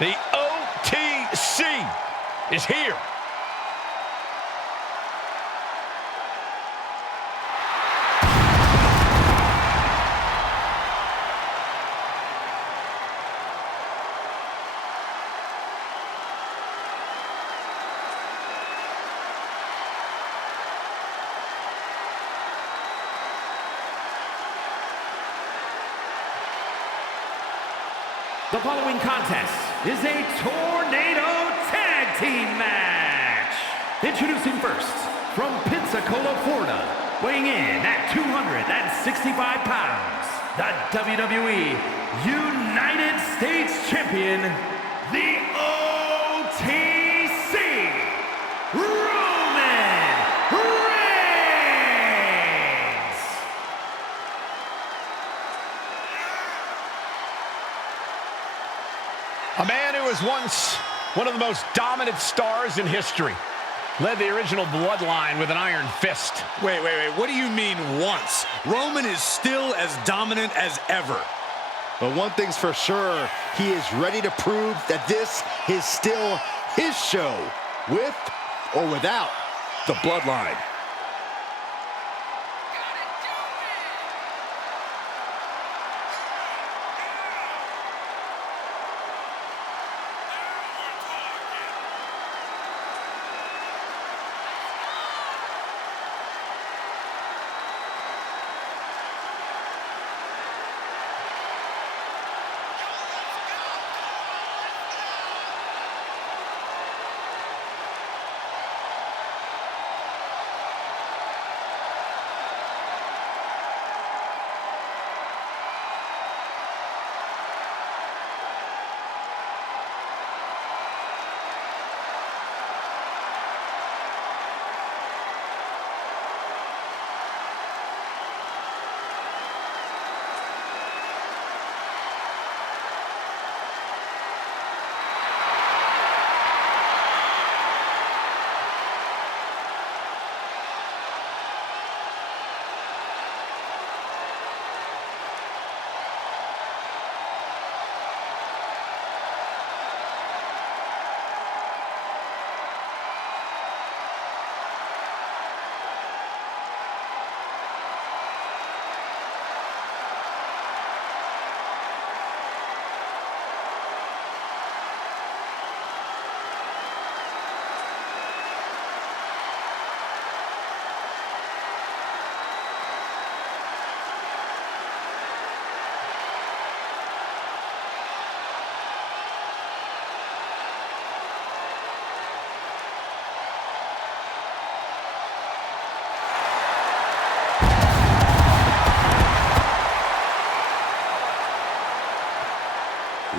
The OTC is here. The following contest is a tornado tag team match. Introducing first, from Pensacola, Florida, weighing in at 265 pounds, the WWE United States Champion, the OTC, Roman Reigns. A man who was once one of the most dominant stars in history. Led the original bloodline with an iron fist. Wait. What do you mean once? Roman is still as dominant as ever. But one thing's for sure, he is ready to prove that this is still his show, with or without the bloodline.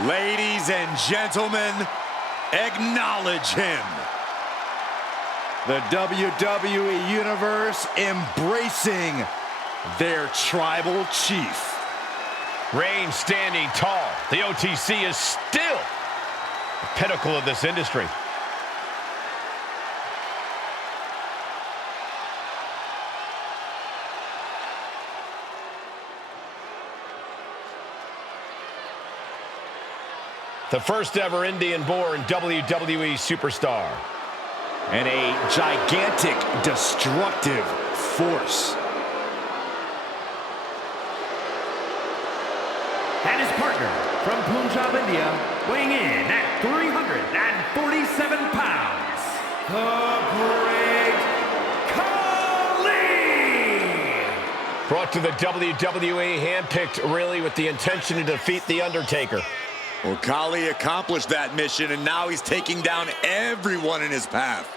Ladies and gentlemen, acknowledge him. The WWE Universe embracing their tribal chief. Reigns standing tall. The OTC is still the pinnacle of this industry. The first ever Indian-born WWE superstar. And a gigantic, destructive force. And his partner from Punjab, India, weighing in at 347 pounds, the Great Khali! Brought to the WWE, handpicked really with the intention to defeat The Undertaker. Well, Khali accomplished that mission, and now he's taking down everyone in his path.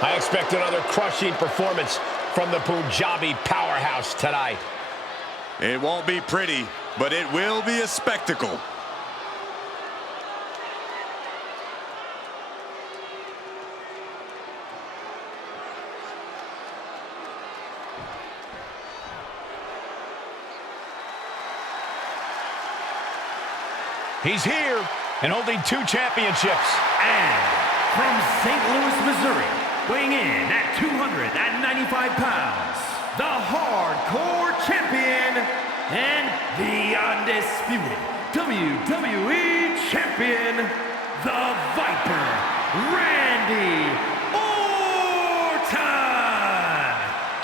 I expect another crushing performance from the Punjabi powerhouse tonight. It won't be pretty, but it will be a spectacle. He's here and holding 2 championships. And from St. Louis, Missouri, weighing in at 295 pounds, the Hardcore Champion and the undisputed WWE Champion, the Viper, Randy Orton!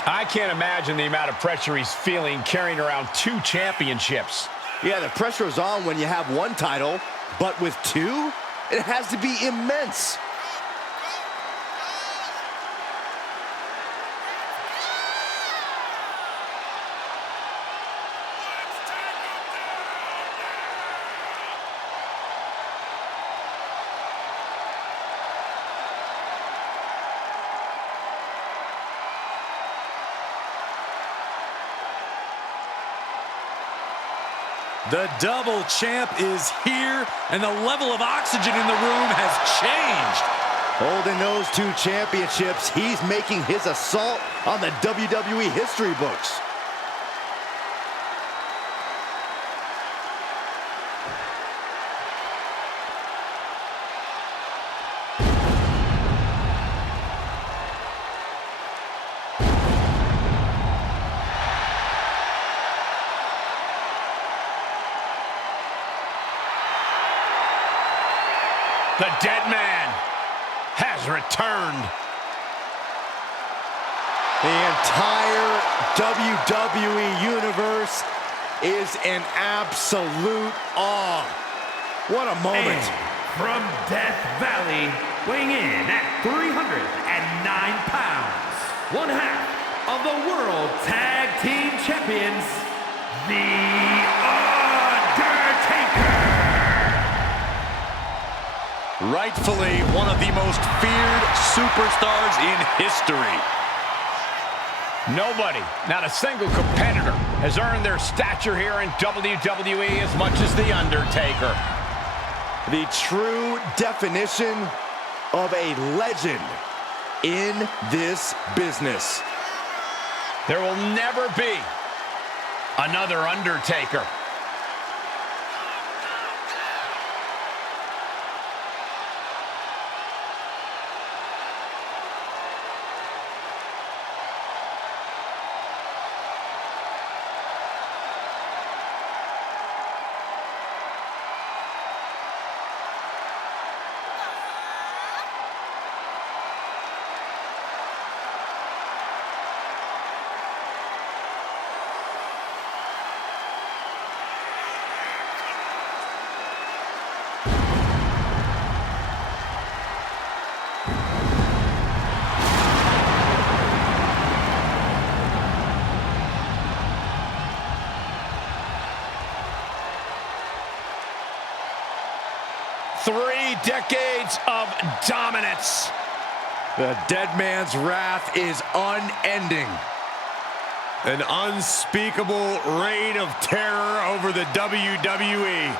I can't imagine the amount of pressure he's feeling carrying around 2 championships. Yeah, the pressure is on when you have 1 title, but with 2, it has to be immense. The double champ is here, and the level of oxygen in the room has changed. Holding those 2 championships, he's making his assault on the WWE history books. The dead man has returned. The entire WWE Universe is in absolute awe. What a moment. And from Death Valley, weighing in at 309 pounds, 1/2 of the World Tag Team Champions, the Undertaker. Rightfully one of the most feared superstars in history. Nobody, not a single competitor, has earned their stature here in WWE as much as The Undertaker. The true definition of a legend in this business. There will never be another Undertaker. Three decades of dominance. The dead man's wrath is unending. An unspeakable reign of terror over the WWE.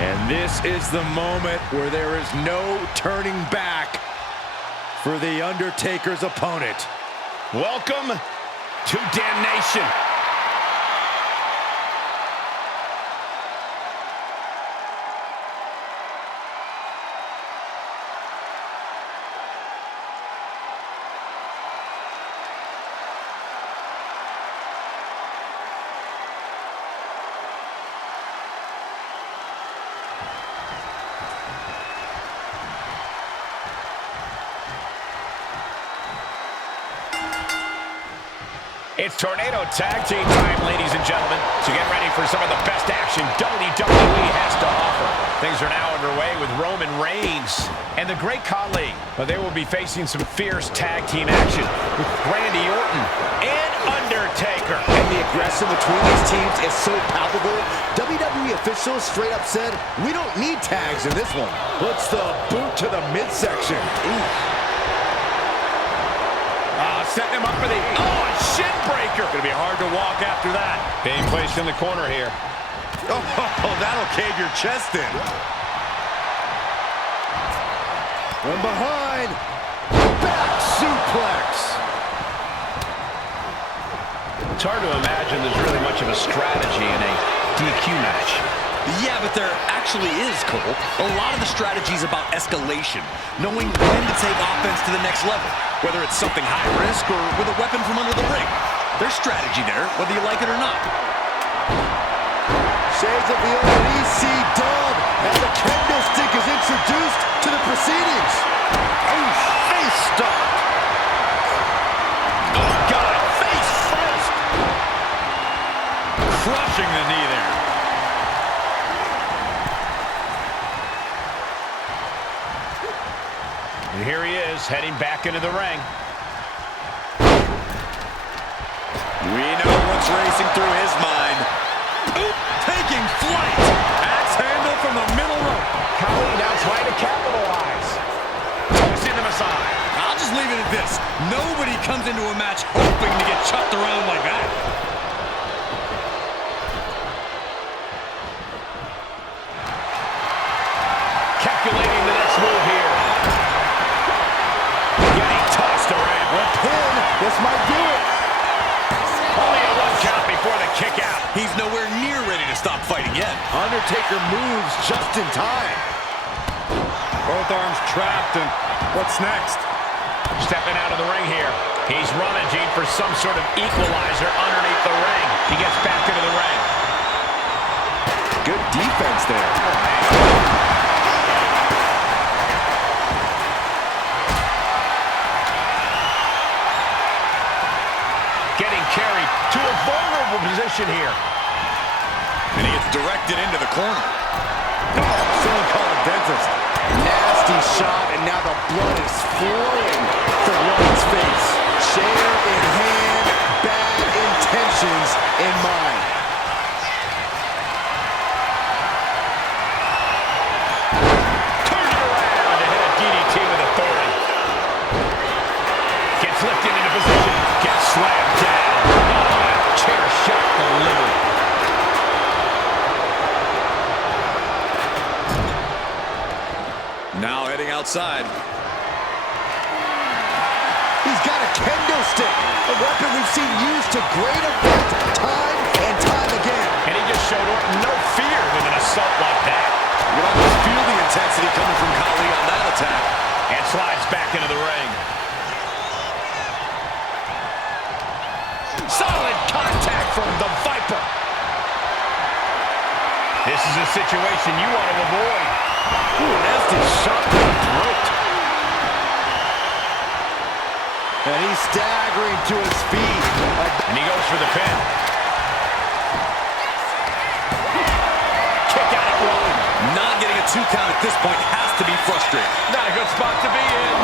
And this is the moment where there is no turning back for The Undertaker's opponent. Welcome to Damnation. It's Tornado Tag Team time, ladies and gentlemen. So get ready for some of the best action WWE has to offer. Things are now underway with Roman Reigns and the Great Khali. But they will be facing some fierce tag team action with Randy Orton and Undertaker. And the aggression between these teams is so palpable. WWE officials straight up said, we don't need tags in this one. Puts the boot to the midsection. Setting him up for the, a shin breaker. Gonna be hard to walk after that. Being placed in the corner here. Oh, that'll cave your chest in. From behind, back suplex. It's hard to imagine there's really much of a strategy in a DQ match. Yeah, but there actually is, Cole. A lot of the strategy is about escalation, knowing when to take offense to the next level, whether it's something high risk or with a weapon from under the ring. There's strategy there, whether you like it or not. Shades of the old EC dub as the kendo stick is introduced to the proceedings. Oh, face stop. Oh, God, face first. Crushing the knee there. And here he is, heading back into the ring. We know what's racing through his mind. Oop, taking flight. Axe handle from the middle rope. Khali now trying to capitalize. Tossing him aside. I'll just leave it at this. Nobody comes into a match hoping to get chucked around like that. Calculating the next move here. Getting tossed around. A pin, this might do it. Only a 1 count before the kick out. He's nowhere near ready to stop fighting yet. Undertaker moves just in time. Both arms trapped, and what's next? Stepping out of the ring here. He's rummaging for some sort of equalizer underneath the ring. He gets back into the ring. Good defense there. Getting carried to a vulnerable position here. And he gets directed into the corner. Someone call a dentist. Nasty shot, and now the blood is flowing from Roman's face. Chair in hand, bad intentions in mind. Turns it around to hit a DDT with authority. Gets lifted into position. Gets slammed down. Oh, chair shot delivered. Now heading outside. He's got a kendo stick, a weapon we've seen used to great effect time and time again. And he just showed Orton no fear with an assault like that. You can almost feel the intensity coming from Khali on that attack. And slides back into the ring. Solid contact from the Viper. This is a situation you want to avoid. Ooh, nasty shot to the throat. And he's staggering to his feet. And he goes for the pin. Kick out at one. Not getting a 2 count at this point has to be frustrating. Not a good spot to be in.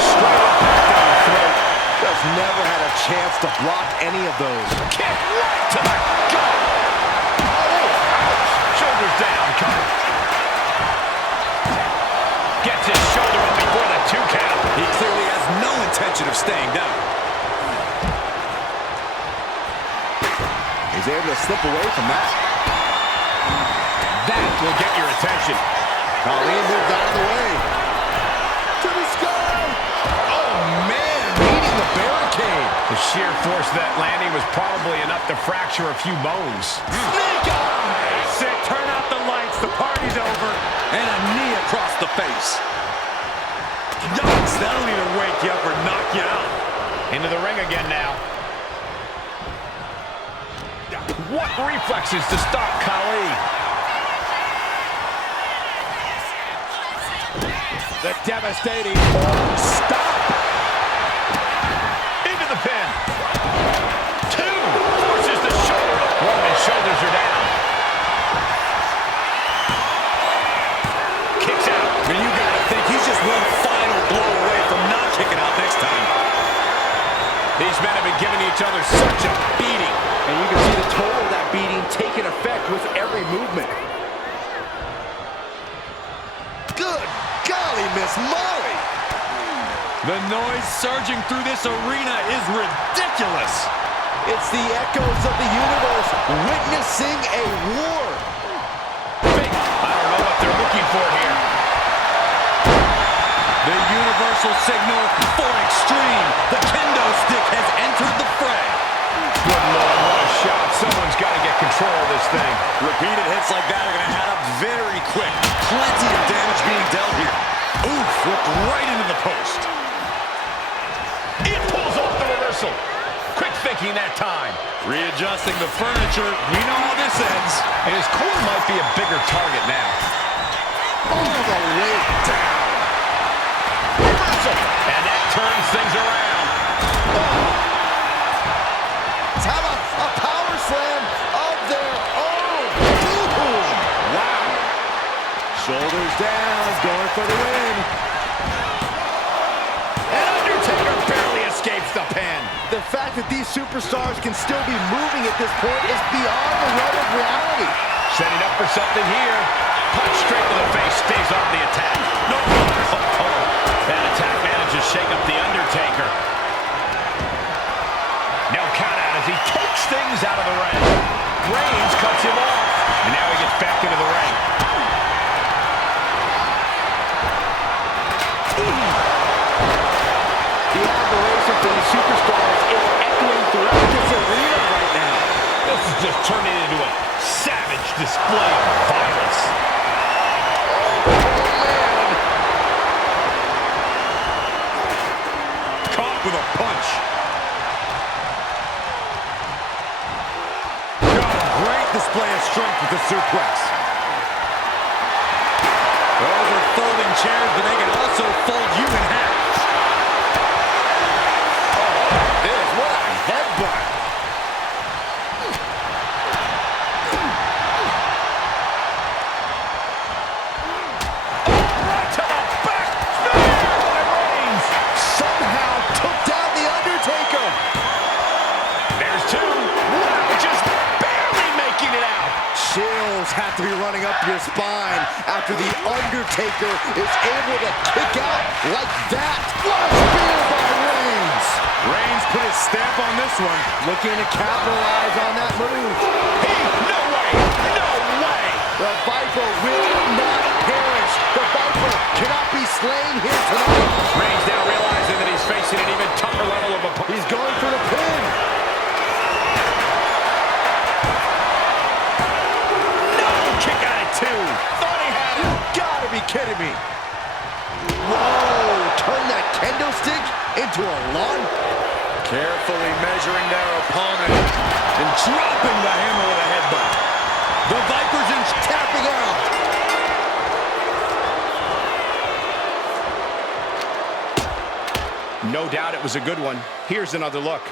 Straight impact on the throat. Just never had a chance to block any of those. Kick right to the gut. Oh, ouch. Shoulders down, Khali. Gets his shoulder up before the 2 count. He clearly has no intention of staying down. He's able to slip away from that. That will get your attention. Khali moved out of the way. To the sky. Oh, man, meeting the barricade. The sheer force of that landing was probably enough to fracture a few bones. Snake eyes. Sick, turn out the lights. The party's over. And a knee across the face. Yikes, that'll either wake you up or knock you out. Into the ring again now. What reflexes to stop Khali? The devastating Stop! Into the pin. 2. Forces the shoulder. Roman's shoulders are down. Kicks out. And you gotta think he's just one final blow away from not kicking out next time. These men have been giving each other such a beating. And you can see the toll of that beating taking effect with every movement. Good golly, Miss Molly. The noise surging through this arena is ridiculous. It's the echoes of the universe witnessing a war. I don't know what they're looking for here. this thing. Repeated hits like that are going to add up very quick. Plenty of damage being dealt here. Oof, looked right into the post. It pulls off the reversal. Quick thinking that time. Readjusting the furniture. We know how this ends. And his core might be a bigger target now. All the way down. Reversal. And that turns things around. How about a power slam of their own? Ooh. Wow. Shoulders down, going for the win. And Undertaker barely escapes the pin. The fact that these superstars can still be moving at this point is beyond the realm of reality. Setting up for something here. Punch straight to the face, stays off the attack. No. That attack manages to shake up the Undertaker. No count out as he takes things out of the ring. Reigns cuts him off. And now he gets back into the ring. The admiration for these superstars is echoing throughout this arena right now. This is just turning into a savage display of violence. Caught with a punch. Great display of strength with the suplex. Those are folding chairs, but they can also fold you in half. What a headbutt. Right to the back. Spear by Reigns. Somehow took down the Undertaker. There's two. Wow, just barely making it out. Chills have to be running up your spine after the Undertaker is able to kick out like that. What a spear by Reigns. Reigns put his stamp on this one. Looking to capitalize on that move. No way. No way. The Viper will not perish. The Viper cannot be slain here tonight. Reigns now realizing that he's facing an even tougher level of opponent. He's going for the pin. No, kick out at two. Thought he had it. Gotta be kidding me. Whoa, turn that kendo stick into a lawn. Carefully measuring their opponent and dropping the hammer with a headbutt. The Viper's in Tapping out. No doubt it was a good one. Here's another look.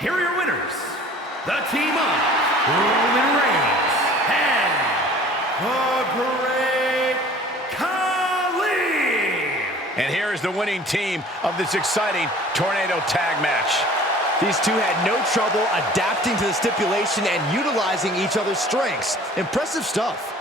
Here are your winners, the team of Roman Reigns and the Great Khali. And here is the winning team of this exciting Tornado Tag match. These two had no trouble adapting to the stipulation and utilizing each other's strengths. Impressive stuff.